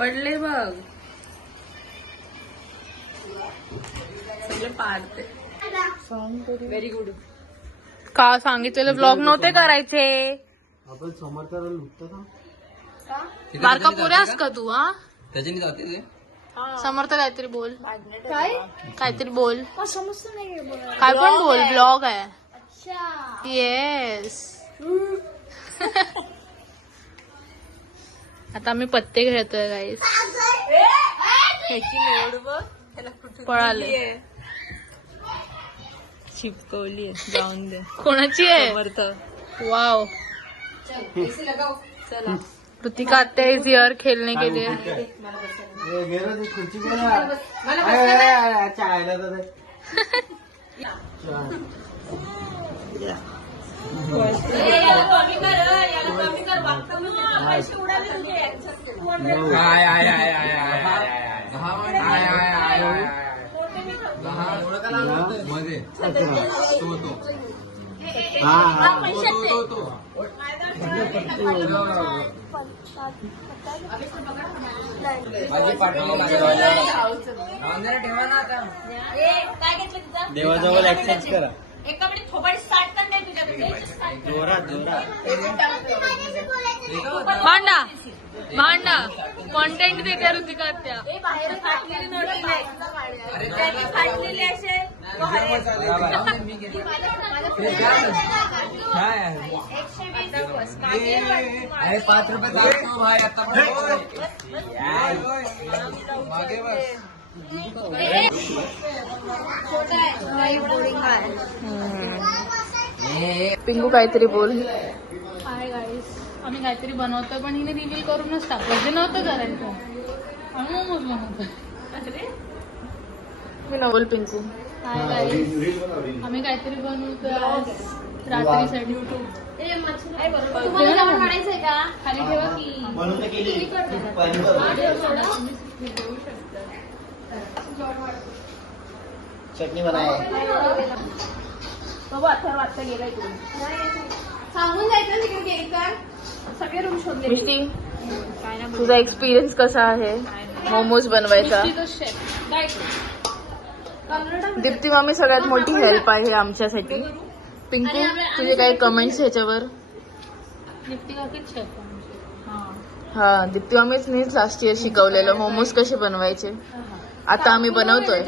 पडले बघ सगळे पाडते. Very good. का सांगितलेलं ब्लॉग नव्हते करायचे. आपण समर्थाला लुटतो ना. बारका पुऱ्यास का तू? हा त्याच्याने जाते ते. समर्थ काहीतरी बोल. काय काहीतरी बोल. समजत नाही काय पण बोल. ब्लॉग आहे. येस. आता आम्ही पत्ते खेळतोय गाईस. पळाले. चिपकवली आहे. जाऊन दे. कोणाची आहे? समर्थ. वाव. ऋतिका आत्या इज हियर खेलने के लिए. देवाजवळ ऍक्सेप्ट करा. एकाकडे थोबाडी स्टार्ट कर नाही तुझ्याकडे. जोरात जोरात. भांडा भांडा कॉन्टेंट देते ऋतिका आत्या. बाहेर फाटलेली नोट नाही. त्यांनी फाटलेली असेल 5 रुपये भाई आता पिंकू काहीतरी बोल. Hi guys. आम्ही काहीतरी बनवतोय पण हिने रिव्हील करूनच टाकलं. जे नव्हतं करायचं. आम्ही मोमोज बनवतोय. बोल पिंकू. Hi guys. आम्ही काहीतरी बनवतोय रात्रीसाठी. तुम्हाला काढायचंय का? खाली ठेवा की. चटणी बनाय. वाजता गेला इकडून. सांगून जायचं तिकडे गेली तर सगळे रूम शोधले. मिष्टी तुझा एक्सपिरियन्स कसा आहे मोमोज बनवायचा? दीप्ती मामी सगळ्यात मोठी हेल्प आहे आमच्यासाठी. पिंकू तुझे काही कमेंट्स ह्याच्यावर? हा दीप्ती मामीच नीच लास्ट इयर शिकवलेलं मोमोज कसे बनवायचे. आता आम्ही बनवतोय.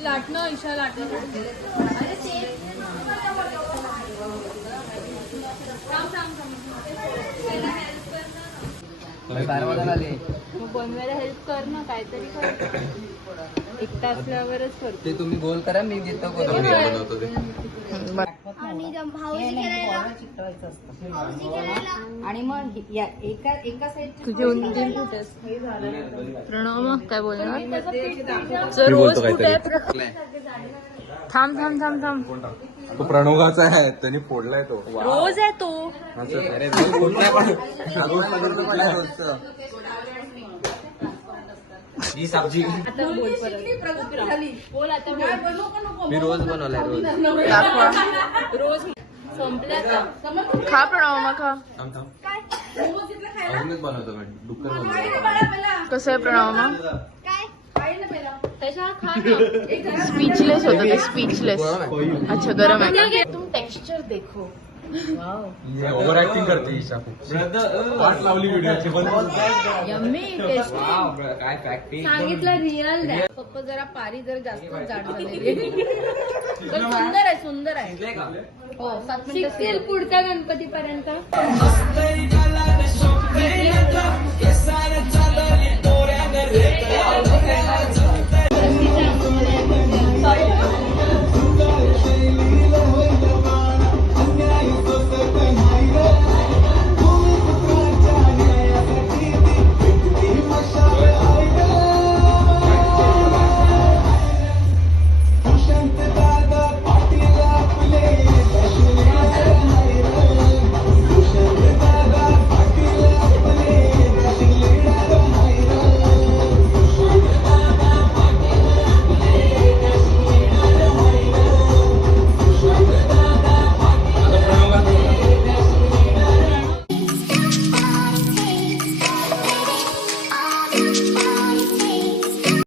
लाटणं ईशा लाटणं. बनवायला हेल्प कर ना काहीतरी. एकटा असल्यावरच करतो. ते तुम्ही गोल करा मी देतो बनवतो ते. आणि भाऊजी करायला आणि मग एका साईड तुझे उंची कुठे? प्रणव काय बोलणार? रोज कुठे? थांब थांब थांब थांब. तो प्रणोगाचा आहे त्यांनी फोडलाय तो. रोज आहे तो. जी सब्जी आता बोल परत. बोल आता बोल. मी रोज बनवलाय. रोज दाखवा. रोज संपल्या का? खा प्रणव मग खा. अजूनच बनवतो मी डुक्कर बनवतो. कसं आहे प्रणव मग? स्पीचलेस होतं ते. स्पीचलेस. अच्छा गरम आहे. तुम टेक्स्चर देखो. ओव्हर ऍक्टिंग करते ईशा खूप. वाट लावली व्हिडिओची पण. Yummy tasty. काय फॅक्टिंग सांगितलं रिअल द्या. पप्पा जरा पारी जर जास्त जाड झालेली. पण सुंदर आहे सुंदर आहे. हो 7 मिनिटं पुढच्या गणपतीपर्यंत.